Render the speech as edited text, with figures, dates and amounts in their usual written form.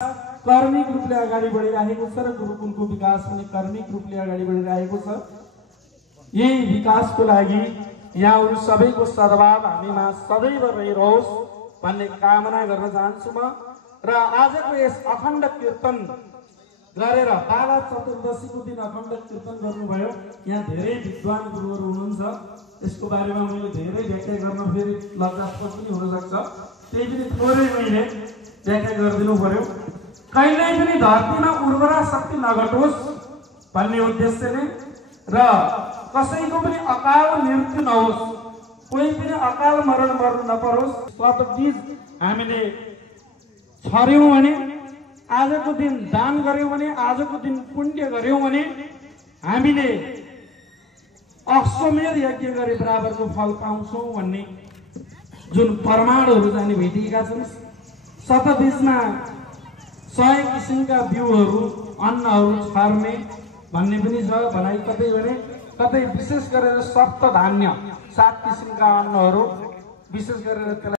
कर्मिक रूपले अगाडि बढिरहेको छ र गुरुकुलको विकास पनि कर्मिक रूपले अगाडि बढिरहेको छ। यही विकासको लागि यहाँहरू सबैको सद्भाव हामीमा सदैव रहिरहोस् भन्ने कामना गर्न चाहन्छु म। र आजको यस अखण्ड कीर्तन गरेर बाबा चतुर्दशीको दिन अखण्ड कीर्तन गर्नुभयो। यहाँ धेरै विद्वान गुरुहरू हुनुहुन्छ, यसको बारेमा मैले धेरै व्याख्या गर्न फेरि लज्जास्पद पनि हुन सक्छ, त्यही पनि थोरै मैले व्याख्या गरिदिनु पर्यो। कहिल्यै पनि धरतीमा उर्वरा शक्ति नघटोस् भन्ने उद्देश्यले र कसैको पनि अकाल मृत्यु नहोस्, कोही पनि अकाल मरण मर्नु नपरोस्। स्वत बीज हामीले छर्यौं भने, आजको दिन दान गर्यौं भने, आजको दिन पुण्य गर्यौं भने हामीले अश्वमेध यज्ञ गरे बराबरको फल पाउँछौं भन्ने जुन प्रमाणहरू चाहिँ भेटिएका छन्। शतबीजमा 100 किसिमका बिउहरू अन्नहरू छर्ने भन्ने पनि छ भनाइ। कतै भने कतै विशेष गरेर सप्त धान्य 7 किसिमका अन्नहरू विशेष गरेर